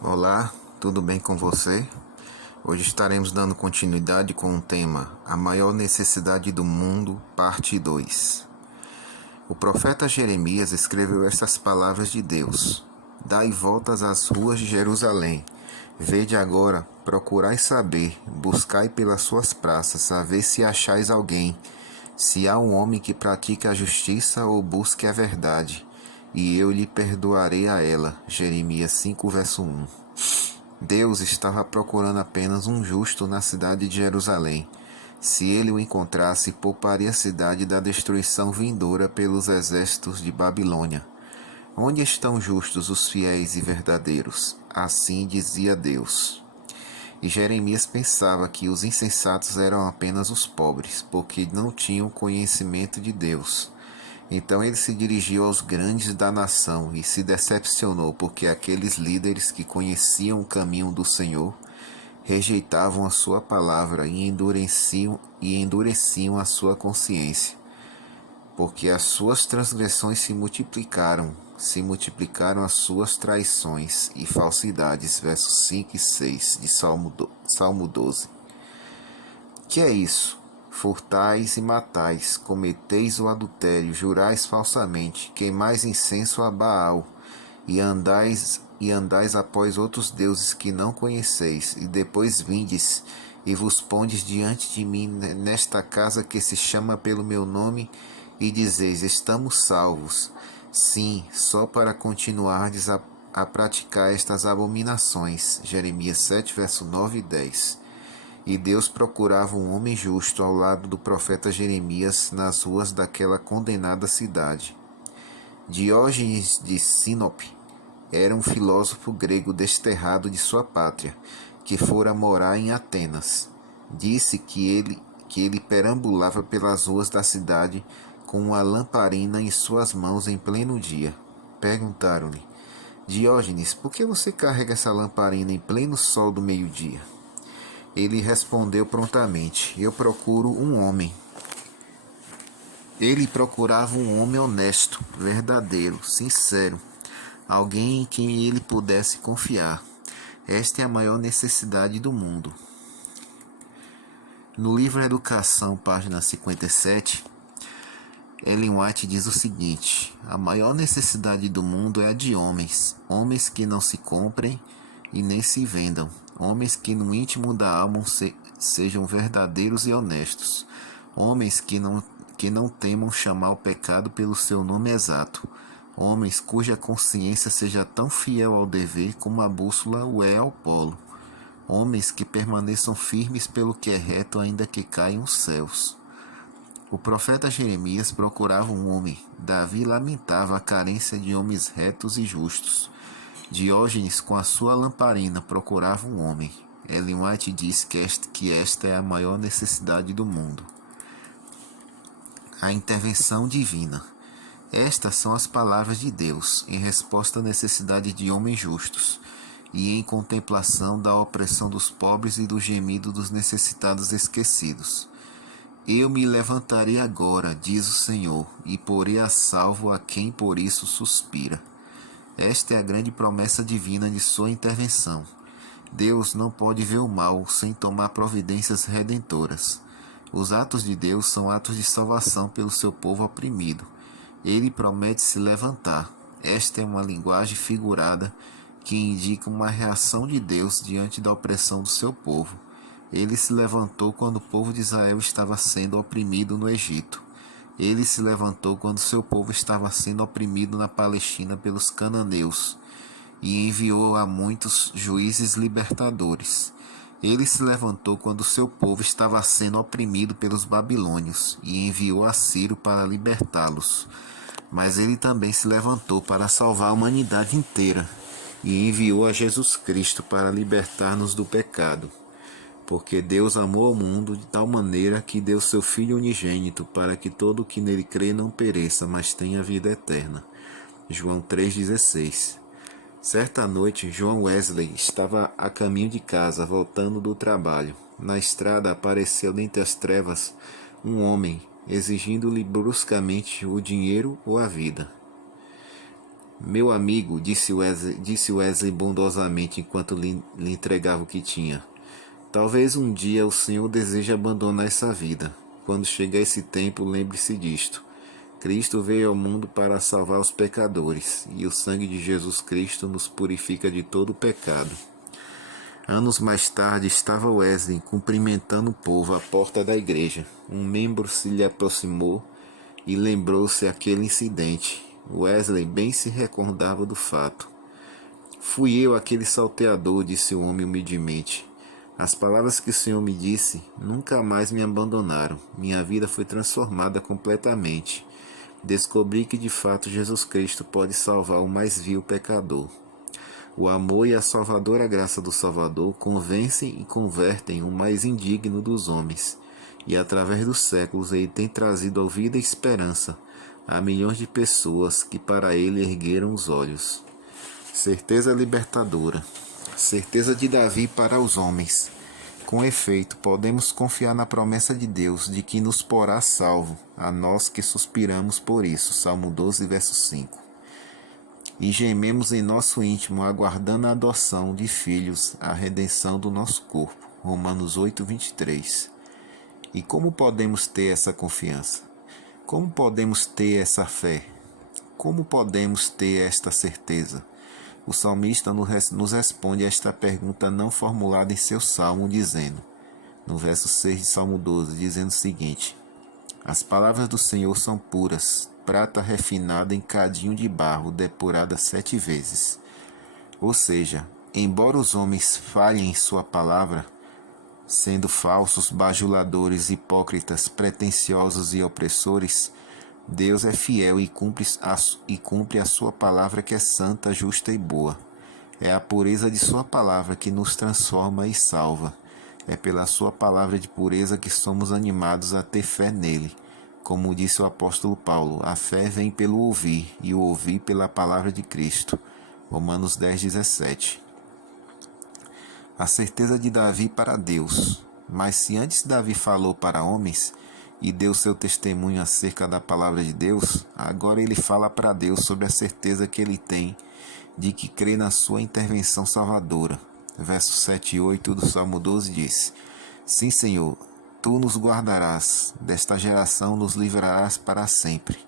Olá, tudo bem com você? Hoje estaremos dando continuidade com o tema A Maior Necessidade do Mundo, parte 2. O profeta Jeremias escreveu estas palavras de Deus: Dai voltas às ruas de Jerusalém. Vede agora, procurai saber, buscai pelas suas praças, a ver se achais alguém, se há um homem que pratique a justiça ou busque a verdade, e eu lhe perdoarei a ela. Jeremias 5, verso 1. Deus estava procurando apenas um justo na cidade de Jerusalém. Se ele o encontrasse, pouparia a cidade da destruição vindoura pelos exércitos de Babilônia. Onde estão justos os fiéis e verdadeiros? Assim dizia Deus. E Jeremias pensava que os insensatos eram apenas os pobres, porque não tinham conhecimento de Deus. Então ele se dirigiu aos grandes da nação e se decepcionou, porque aqueles líderes que conheciam o caminho do Senhor rejeitavam a sua palavra e endureciam a sua consciência, porque as suas transgressões se multiplicaram as suas traições e falsidades. Versos 5 e 6 de Salmo 12. Que é isso? Furtais e matais, cometeis o adultério, jurais falsamente, queimais incenso a Baal, e andais após outros deuses que não conheceis, e depois vindes e vos pondes diante de mim nesta casa que se chama pelo meu nome, e dizeis: estamos salvos. Sim, só para continuardes a praticar estas abominações. Jeremias 7, verso 9 e 10. E Deus procurava um homem justo ao lado do profeta Jeremias nas ruas daquela condenada cidade. Diógenes de Sinope era um filósofo grego desterrado de sua pátria, que fora morar em Atenas. Disse que ele perambulava pelas ruas da cidade com uma lamparina em suas mãos em pleno dia. Perguntaram-lhe: Diógenes, por que você carrega essa lamparina em pleno sol do meio-dia? Ele respondeu prontamente: eu procuro um homem. Ele procurava um homem honesto, verdadeiro, sincero, alguém em quem ele pudesse confiar. Esta é a maior necessidade do mundo. No livro Educação, página 57, Ellen White diz o seguinte: a maior necessidade do mundo é a de homens, homens que não se comprem e nem se vendam, homens que no íntimo da alma sejam verdadeiros e honestos, homens que não temam chamar o pecado pelo seu nome exato, homens cuja consciência seja tão fiel ao dever como a bússola o é ao polo, homens que permaneçam firmes pelo que é reto ainda que caiam os céus. O profeta Jeremias procurava um homem. Davi lamentava a carência de homens retos e justos. Diógenes, com a sua lamparina, procurava um homem. Ellen White diz que esta é a maior necessidade do mundo. A intervenção divina. Estas são as palavras de Deus, em resposta à necessidade de homens justos, e em contemplação da opressão dos pobres e do gemido dos necessitados esquecidos. Eu me levantarei agora, diz o Senhor, e porei a salvo a quem por isso suspira. Esta é a grande promessa divina de sua intervenção. Deus não pode ver o mal sem tomar providências redentoras. Os atos de Deus são atos de salvação pelo seu povo oprimido. Ele promete se levantar. Esta é uma linguagem figurada que indica uma reação de Deus diante da opressão do seu povo. Ele se levantou quando o povo de Israel estava sendo oprimido no Egito. Ele se levantou quando seu povo estava sendo oprimido na Palestina pelos cananeus, e enviou a muitos juízes libertadores. Ele se levantou quando seu povo estava sendo oprimido pelos babilônios, e enviou a Ciro para libertá-los. Mas ele também se levantou para salvar a humanidade inteira, e enviou a Jesus Cristo para libertar-nos do pecado. Porque Deus amou o mundo de tal maneira que deu seu Filho unigênito, para que todo o que nele crê não pereça, mas tenha vida eterna. João 3,16. Certa noite, John Wesley estava a caminho de casa, voltando do trabalho. Na estrada apareceu dentre as trevas um homem, exigindo-lhe bruscamente o dinheiro ou a vida. Meu amigo, disse Wesley bondosamente enquanto lhe entregava o que tinha. Talvez um dia o senhor deseje abandonar essa vida. Quando chegar esse tempo, lembre-se disto. Cristo veio ao mundo para salvar os pecadores, e o sangue de Jesus Cristo nos purifica de todo pecado. Anos mais tarde, estava Wesley cumprimentando o povo à porta da igreja. Um membro se lhe aproximou e lembrou-se aquele incidente. Wesley bem se recordava do fato. Fui eu aquele salteador, disse o homem humildemente. As palavras que o Senhor me disse nunca mais me abandonaram. Minha vida foi transformada completamente. Descobri que de fato Jesus Cristo pode salvar o mais vil pecador. O amor e a salvadora graça do Salvador convencem e convertem o mais indigno dos homens, e através dos séculos ele tem trazido a vida e esperança a milhões de pessoas que para ele ergueram os olhos. Certeza libertadora, certeza de Davi para os homens. Com efeito, podemos confiar na promessa de Deus de que nos porá salvo, a nós que suspiramos por isso. Salmo 12, verso 5. E gememos em nosso íntimo, aguardando a adoção de filhos, a redenção do nosso corpo. Romanos 8, 23. E como podemos ter essa confiança? Como podemos ter essa fé? Como podemos ter esta certeza? O salmista nos responde a esta pergunta não formulada em seu salmo, dizendo, no verso 6 de Salmo 12, dizendo o seguinte: As palavras do Senhor são puras, prata refinada em cadinho de barro, depurada 7 vezes. Ou seja, embora os homens falhem em sua palavra, sendo falsos, bajuladores, hipócritas, pretensiosos e opressores, Deus é fiel e cumpre a sua palavra que é santa, justa e boa. É a pureza de sua palavra que nos transforma e salva. É pela sua palavra de pureza que somos animados a ter fé nele. Como disse o apóstolo Paulo, a fé vem pelo ouvir, e o ouvir pela palavra de Cristo. Romanos 10, 17. A certeza de Davi para Deus. Mas se antes Davi falou para homens e deu seu testemunho acerca da palavra de Deus, agora ele fala para Deus sobre a certeza que ele tem de que crê na sua intervenção salvadora. Versos 7 e 8 do Salmo 12 diz: Sim, Senhor, tu nos guardarás, desta geração nos livrarás para sempre.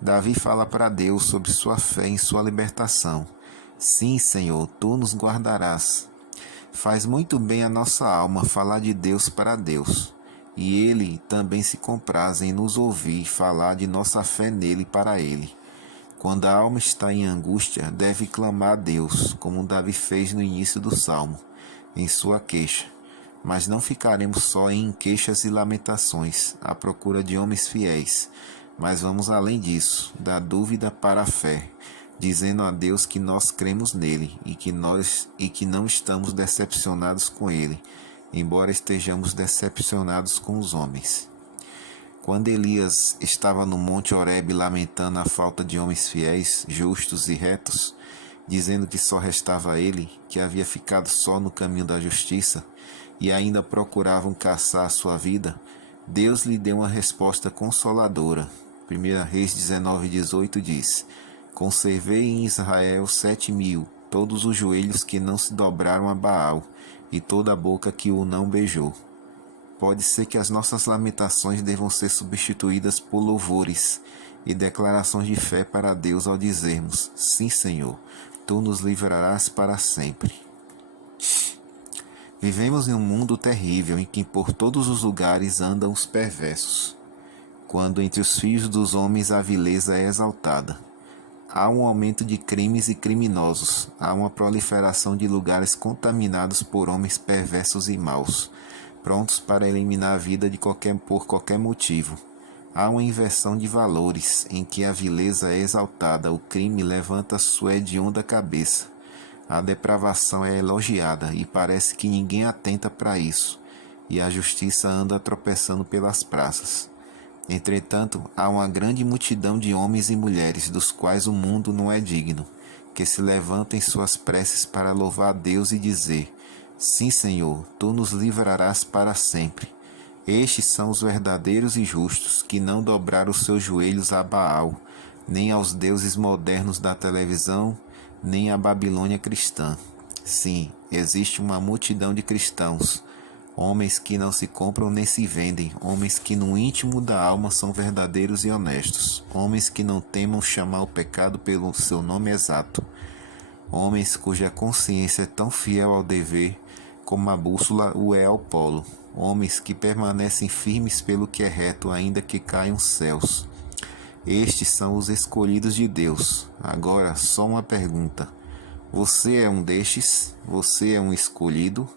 Davi fala para Deus sobre sua fé em sua libertação. Sim, Senhor, tu nos guardarás. Faz muito bem a nossa alma falar de Deus para Deus, e Ele também se compraz em nos ouvir falar de nossa fé nele para Ele. Quando a alma está em angústia, deve clamar a Deus, como Davi fez no início do Salmo, em sua queixa. Mas não ficaremos só em queixas e lamentações, à procura de homens fiéis, mas vamos além disso, da dúvida para a fé, dizendo a Deus que nós cremos nele e que não estamos decepcionados com ele, embora estejamos decepcionados com os homens. Quando Elias estava no Monte Horebe lamentando a falta de homens fiéis, justos e retos, dizendo que só restava ele, que havia ficado só no caminho da justiça, e ainda procuravam caçar a sua vida, Deus lhe deu uma resposta consoladora. 1 Reis 19:18 diz: Conservei em Israel 7.000, todos os joelhos que não se dobraram a Baal, e toda a boca que o não beijou. Pode ser que as nossas lamentações devam ser substituídas por louvores e declarações de fé para Deus ao dizermos: Sim, Senhor, tu nos livrarás para sempre. Vivemos em um mundo terrível em que por todos os lugares andam os perversos. Quando entre os filhos dos homens a vileza é exaltada. Há um aumento de crimes e criminosos. Há uma proliferação de lugares contaminados por homens perversos e maus, prontos para eliminar a vida por qualquer motivo. Há uma inversão de valores, em que a vileza é exaltada, o crime levanta sua hedionda cabeça. A depravação é elogiada, e parece que ninguém atenta para isso, e a justiça anda tropeçando pelas praças. Entretanto, há uma grande multidão de homens e mulheres dos quais o mundo não é digno, que se levantam em suas preces para louvar a Deus e dizer: Sim, Senhor, tu nos livrarás para sempre. Estes são os verdadeiros e justos, que não dobraram os seus joelhos a Baal, nem aos deuses modernos da televisão, nem à Babilônia cristã. Sim, existe uma multidão de cristãos, homens que não se compram nem se vendem, homens que no íntimo da alma são verdadeiros e honestos, homens que não temam chamar o pecado pelo seu nome exato, homens cuja consciência é tão fiel ao dever como a bússola o é ao polo, homens que permanecem firmes pelo que é reto ainda que caiam os céus. Estes são os escolhidos de Deus. Agora, só uma pergunta. Você é um destes? Você é um escolhido?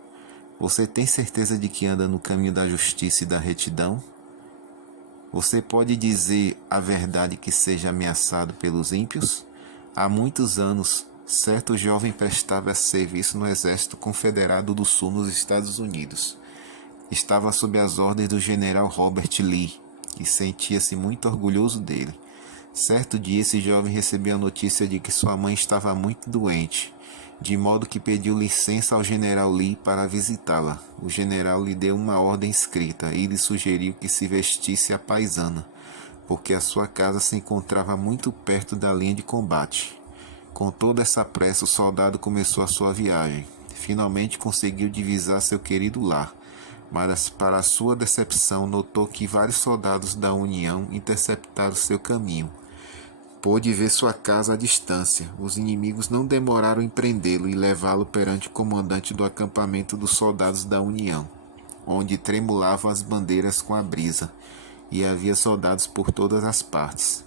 Você tem certeza de que anda no caminho da justiça e da retidão? Você pode dizer a verdade que seja ameaçado pelos ímpios? Há muitos anos, certo jovem prestava serviço no Exército Confederado do Sul nos Estados Unidos. Estava sob as ordens do general Robert Lee e sentia-se muito orgulhoso dele. Certo dia, esse jovem recebeu a notícia de que sua mãe estava muito doente, de modo que pediu licença ao general Lee para visitá-la. O general lhe deu uma ordem escrita e lhe sugeriu que se vestisse à paisana, porque a sua casa se encontrava muito perto da linha de combate. Com toda essa pressa, o soldado começou a sua viagem. Finalmente conseguiu divisar seu querido lar, mas para sua decepção notou que vários soldados da União interceptaram seu caminho. Pôde ver sua casa à distância. Os inimigos não demoraram em prendê-lo e levá-lo perante o comandante do acampamento dos soldados da União, onde tremulavam as bandeiras com a brisa, e havia soldados por todas as partes.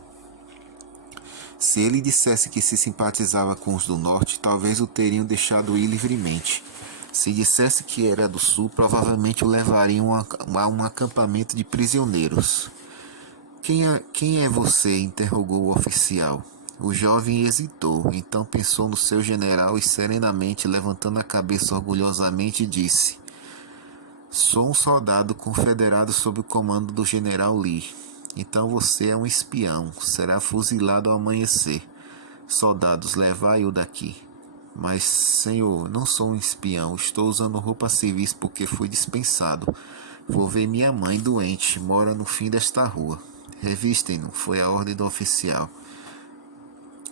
Se ele dissesse que se simpatizava com os do norte, talvez o teriam deixado ir livremente. Se dissesse que era do sul, provavelmente o levariam a um acampamento de prisioneiros. Quem é você? Interrogou o oficial. O jovem hesitou, então pensou no seu general e serenamente, levantando a cabeça orgulhosamente, disse: Sou um soldado confederado sob o comando do general Lee. Então você é um espião, será fuzilado ao amanhecer. Soldados, levai-o daqui. Mas, senhor, não sou um espião, estou usando roupas civis porque fui dispensado. Vou ver minha mãe doente, mora no fim desta rua. Revistem-no, foi a ordem do oficial.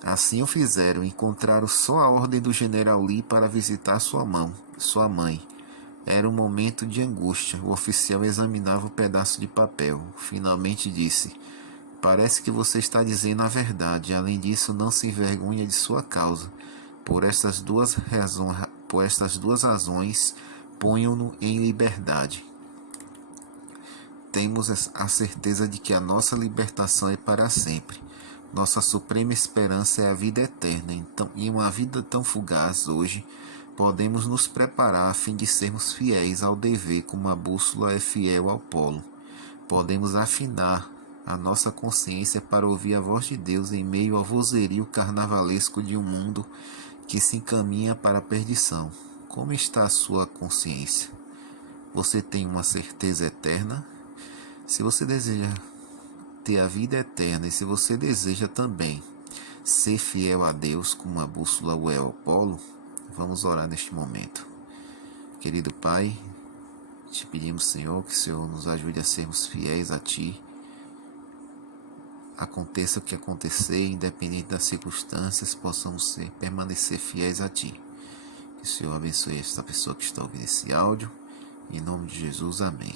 Assim o fizeram, encontraram só a ordem do general Lee para visitar sua mãe. Era um momento de angústia. O oficial examinava o pedaço de papel. Finalmente disse: Parece que você está dizendo a verdade. Além disso, não se envergonha de sua causa. Por estas duas razões, ponham-no em liberdade. Temos a certeza de que a nossa libertação é para sempre. Nossa suprema esperança é a vida eterna. Então, em uma vida tão fugaz hoje, podemos nos preparar a fim de sermos fiéis ao dever como a bússola é fiel ao polo. Podemos afinar a nossa consciência para ouvir a voz de Deus em meio ao vozerio carnavalesco de um mundo que se encaminha para a perdição. Como está a sua consciência? Você tem uma certeza eterna? Se você deseja ter a vida eterna e se você deseja também ser fiel a Deus como a bússola o é ao polo, vamos orar neste momento. Querido Pai, te pedimos, Senhor, que o Senhor nos ajude a sermos fiéis a Ti. Aconteça o que acontecer, independente das circunstâncias, possamos permanecer fiéis a Ti. Que o Senhor abençoe esta pessoa que está ouvindo esse áudio. Em nome de Jesus, amém.